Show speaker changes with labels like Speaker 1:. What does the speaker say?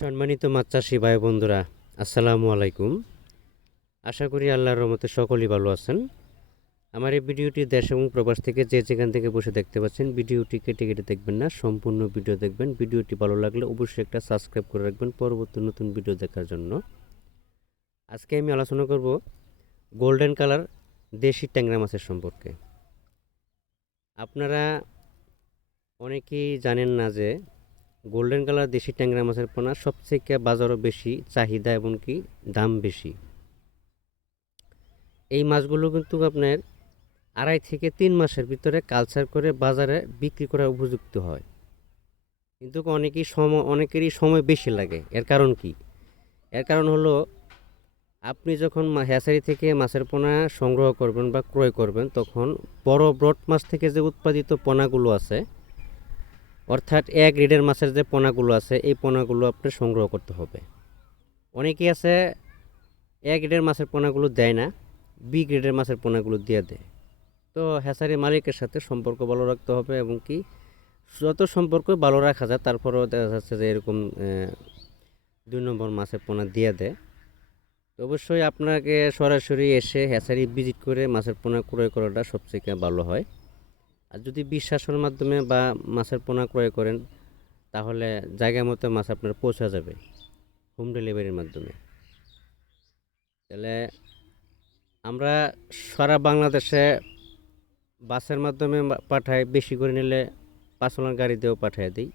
Speaker 1: সম্মানিত মাছ চাষি ভাই বন্ধুরা, আসসালামু আলাইকুম। আশা করি আল্লাহর রহমতে সকলেই ভালো আছেন। আমার এই ভিডিওটি দেশ এবং প্রবাস থেকে যে যেখান থেকে বসে দেখতে পাচ্ছেন, ভিডিওটি কেটে কেটে দেখবেন না, সম্পূর্ণ ভিডিও দেখবেন। ভিডিওটি ভালো লাগলে অবশ্যই একটা সাবস্ক্রাইব করে রাখবেন পরবর্তী নতুন ভিডিও দেখার জন্য। আজকে আমি আলোচনা করব গোল্ডেন কালার দেশি ট্যাংরা মাছের সম্পর্কে। আপনারা অনেকেই জানেন না যে গোল্ডেন কালার দেশি ট্যাংরা মাছের পোনা সবথেকে বাজারও বেশি, চাহিদা এবং কি দাম বেশি। এই মাছগুলো কিন্তু আপনার আড়াই থেকে তিন মাসের ভিতরে কালচার করে বাজারে বিক্রি করা উপযুক্ত হয়। কিন্তু অনেকেই সময় অনেকেরই সময় বেশি লাগে। এর কারণ কি? এর কারণ হলো আপনি যখন হ্যাচারি থেকে মাছের পোনা সংগ্রহ করবেন বা ক্রয় করবেন, তখন বড় ব্রড মাছ থেকে যে উৎপাদিত পোনাগুলো আছে অর্থাৎ এক গ্রেডের মাছের যে পোনাগুলো আছে, এই পোনাগুলো আপনার সংগ্রহ করতে হবে। অনেকেই আছে এ গ্রেডের মাছের পোনাগুলো দেয় না, বি গ্রেডের মাছের পোনাগুলো দিয়ে দেয়। তো হ্যাচারি মালিকের সাথে সম্পর্ক ভালো রাখতে হবে এবং কি যত সম্পর্ক ভালো রাখা যায়, তারপরেও দেখা যাচ্ছে যে এরকম দুই নম্বর মাছের পোনা দিয়ে দেয়। তো অবশ্যই আপনাকে সরাসরি এসে হ্যাচারি ভিজিট করে মাছের পোনা ক্রয় করাটা সবথেকে ভালো হয়। আর যদি বিশ্বাসের মাধ্যমে বা মাছের পোনা ক্রয় করেন, তাহলে জায়গা মতো মাছ আপনার পৌঁছা যাবে হোম ডেলিভারির মাধ্যমে। তাহলে আমরা সারা বাংলাদেশে বাসের মাধ্যমে পাঠাই বেশি করে নিলে পাঁচ গাড়ি দিয়েও পাঠিয়ে দিই।